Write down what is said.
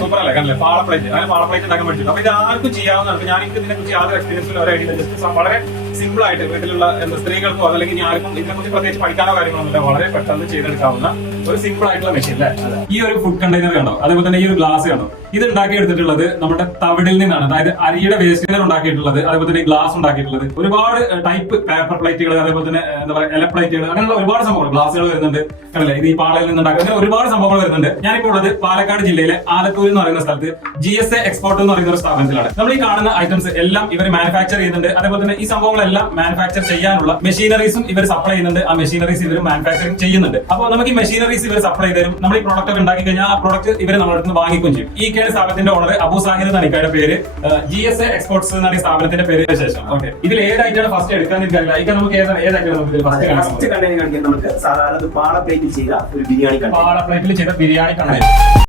Super അല്ലേ കണ്ടില്ലേ പാളപ്ലേറ്റ് അങ്ങനെ പാളപ്ലേറ്റ് ഉണ്ടാക്കാൻ പഠിച്ചു. അപ്പൊ ഇത് ആർക്കും ചെയ്യാവുന്നതാണ്. ഞാൻ ഇതിനെ കുറിച്ച് യാതൊരു എക്സ്പീരിയൻസിലും ഒരു ഐഡിയ ജസ്റ്റ് വളരെ സിമ്പിൾ ആയിട്ട് വീട്ടിലുള്ള സ്ത്രീകൾക്കോ അല്ലെങ്കിൽ ആർക്കും ഇതിനെ കുറിച്ച് പ്രത്യേകിച്ച് പഠിക്കാനോ കാര്യങ്ങളൊന്നുമില്ല, വളരെ പെട്ടെന്ന് ചെയ്തെടുക്കാവുന്ന ഒരു സിമ്പിൾ ആയിട്ടുള്ള മെഷീൻ അല്ലേ. ഈ ഒരു ഫുഡ് കണ്ടെയ്നർ കണ്ടോ, അതേപോലെ തന്നെ ഈ ഒരു ഗ്ലാസ് കണ്ടോ, ഇത് ഉണ്ടാക്കി എടുത്തിട്ടുള്ളത് നമ്മുടെ തവിടിൽ നിന്നാണ്. അതായത് അരിയുടെ വേസ്റ്റ് ഉണ്ടാക്കിയിട്ടുള്ളത്, അതേപോലെ തന്നെ ഗ്ലാസ് ഉണ്ടാക്കിയിട്ടുള്ളത്. ഒരുപാട് ടൈപ്പ് പേപ്പർ പ്ലേറ്റുകൾ, അതേപോലെ തന്നെ എന്താ പറയുക എല പ്ലേറ്റുകൾ, അങ്ങനെയുള്ള ഒരുപാട് സംഭവങ്ങൾ, ഗ്ലാസുകൾ വരുന്നുണ്ട് അല്ലേ. ഇത് ഈ പാളയിൽ നിന്നുണ്ടാക്കുന്ന ഒരുപാട് സംഭവങ്ങൾ വരുന്നുണ്ട്. ഞാനിപ്പോൾ ഉള്ളത് പാലക്കാട് ജില്ലയിലെ ആലത്തൂർ എന്ന് പറയുന്ന സ്ഥലത്ത് GSA എക്സ്പോർട്ട് എന്ന് പറയുന്ന ഒരു സ്ഥാപനത്തിലാണ്. നമ്മൾ ഈ കാണുന്ന ഐറ്റംസ് എല്ലാം ഇവർ മാനുഫാക്ചർ ചെയ്യുന്നുണ്ട്. അതേപോലെ തന്നെ ഈ സംഭവങ്ങളെല്ലാം മാനുഫാക്ചർ ചെയ്യാനുള്ള മെഷീനറീസും ഇവർ സപ്ലൈ ചെയ്യുന്നുണ്ട്. ആ മെഷീനറീസ് ഇവർ മാനുഫാക്ചറിംഗ് ചെയ്യുന്നുണ്ട്. അപ്പോൾ നമുക്ക് ഈ മെഷീനറീസ് ഇവർ സപ്ലൈ ചെയ്തരും. നമ്മൾ ഈ പ്രോഡക്റ്റ് ഒക്കെ ഉണ്ടാക്കി കഴിഞ്ഞാൽ ആ പ്രോഡക്റ്റ് ഇവർ നമ്മുടെ അടുത്ത് വാങ്ങിക്കുകയും ചെയ്യും. ഈ സ്ഥാപനത്തിന്റെ ഓണർ അബു സാഹിദ് എന്നാണ് ഇക്കാരുടെ പേര്. GSA എക്സ്പോർട്സ് എന്നാണ് ഈ സ്ഥാപനത്തിന്റെ പേര്. ശേഷം ഓക്കെ, ഇതിൽ ഏതായിട്ടാണ് ഫസ്റ്റ് എടുക്കാൻ എനിക്കറിയില്ല. ഇതൊക്കെ നമുക്ക് ഏതായിട്ടാണ് ഫസ്റ്റ് കണ്ടതിന് കാണിക്കാൻ നമുക്ക് സാധാരണ പാള പ്ലേറ്റിൽ ചെയ്ത ഒരു ബിരിയാണി, പാള പ്ലേറ്റിൽ ചെയ്ത ബിരിയാണി കണ്ടത്.